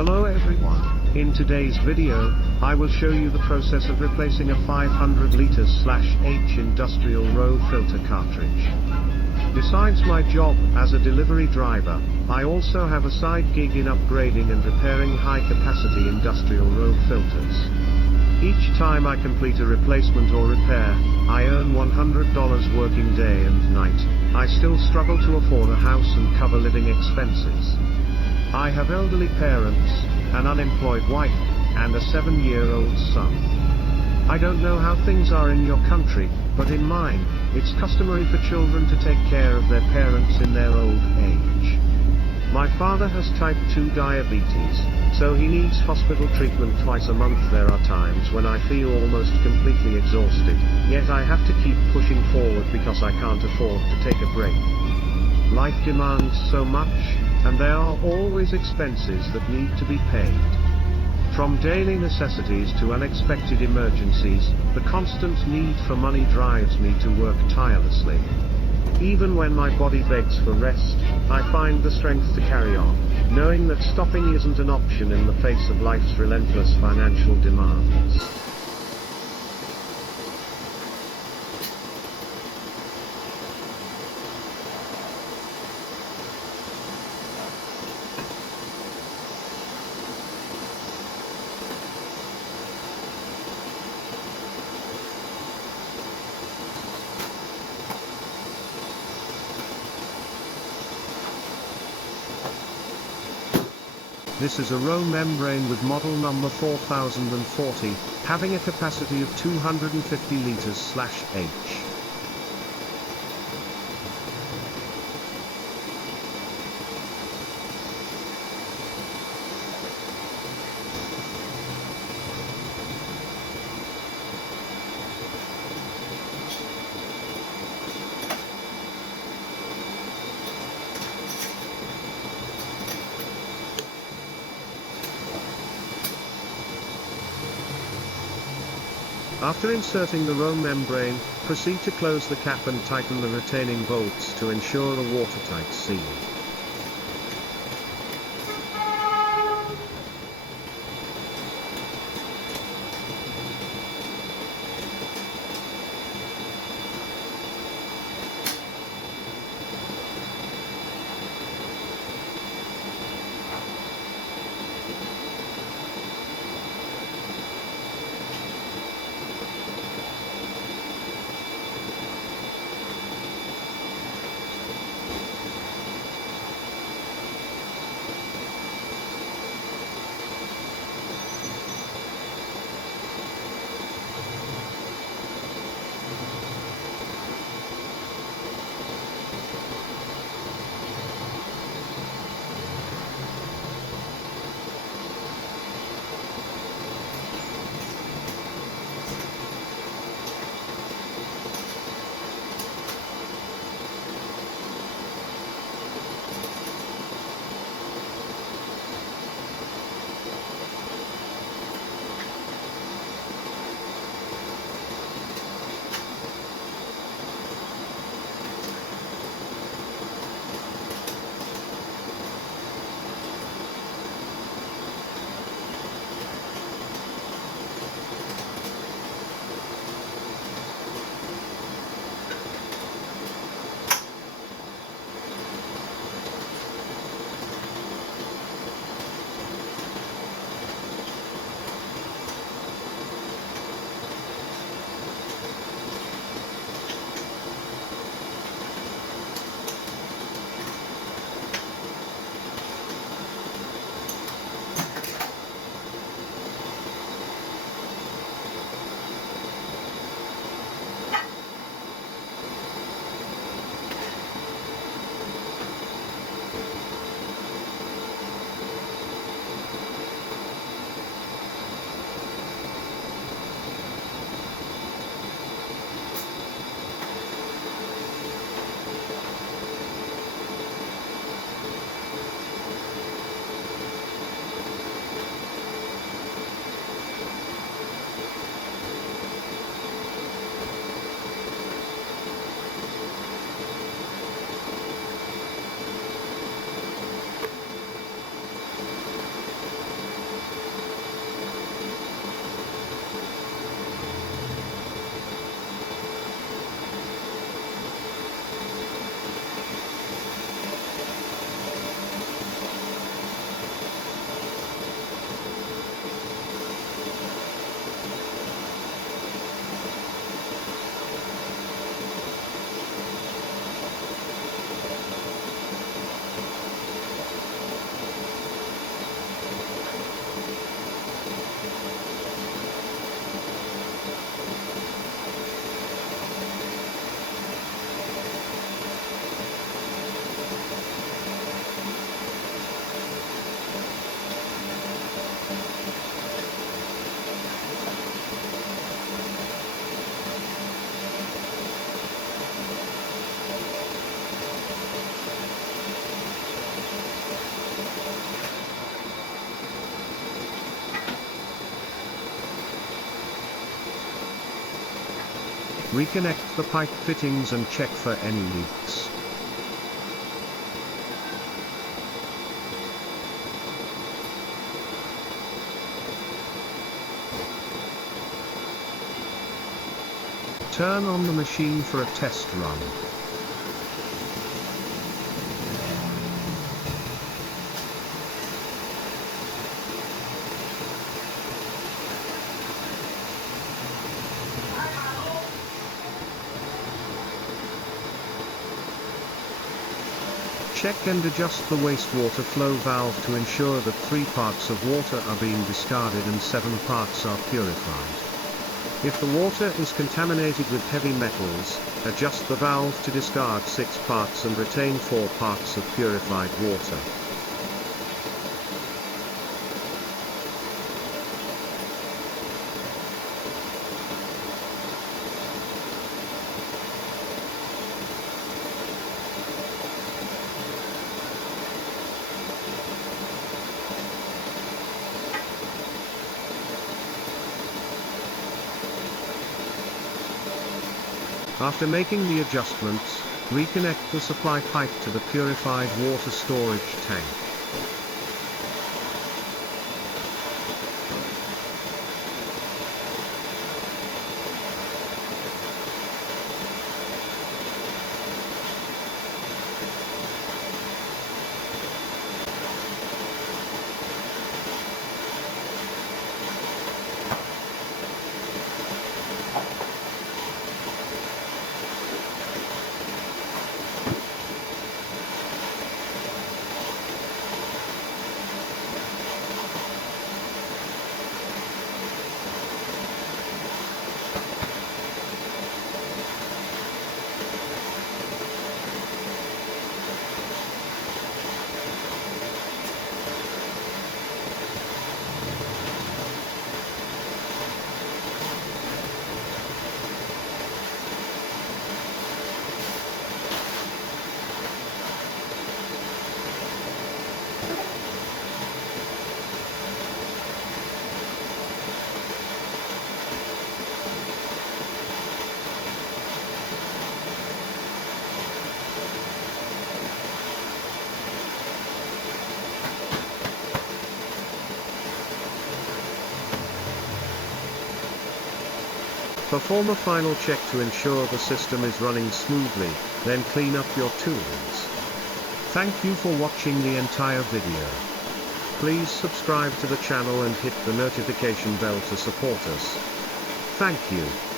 Hello everyone, in today's video, I will show you the process of replacing a 500 liters/H industrial row filter cartridge. Besides my job as a delivery driver, I also have a side gig in upgrading and repairing high capacity industrial row filters. Each time I complete a replacement or repair, I earn $100 working day and night. I still struggle to afford a house and cover living expenses. I have elderly parents, an unemployed wife, and a 7-year-old son. I don't know how things are in your country, but in mine, it's customary for children to take care of their parents in their old age. My father has type 2 diabetes, so he needs hospital treatment twice a month. There are times when I feel almost completely exhausted, yet I have to keep pushing forward because I can't afford to take a break. Life demands so much, and there are always expenses that need to be paid. From daily necessities to unexpected emergencies, the constant need for money drives me to work tirelessly. Even when my body begs for rest, I find the strength to carry on, knowing that stopping isn't an option in the face of life's relentless financial demands. This is a row membrane with model number 4040, having a capacity of 250 liters/H. After inserting the row membrane, proceed to close the cap and tighten the retaining bolts to ensure a watertight seal. Reconnect the pipe fittings and check for any leaks. Turn on the machine for a test run. Check and adjust the wastewater flow valve to ensure that 3 parts of water are being discarded and 7 parts are purified. If the water is contaminated with heavy metals, adjust the valve to discard 6 parts and retain 4 parts of purified water. After making the adjustments, reconnect the supply pipe to the purified water storage tank. Perform a final check to ensure the system is running smoothly, then clean up your tools. Thank you for watching the entire video. Please subscribe to the channel and hit the notification bell to support us. Thank you.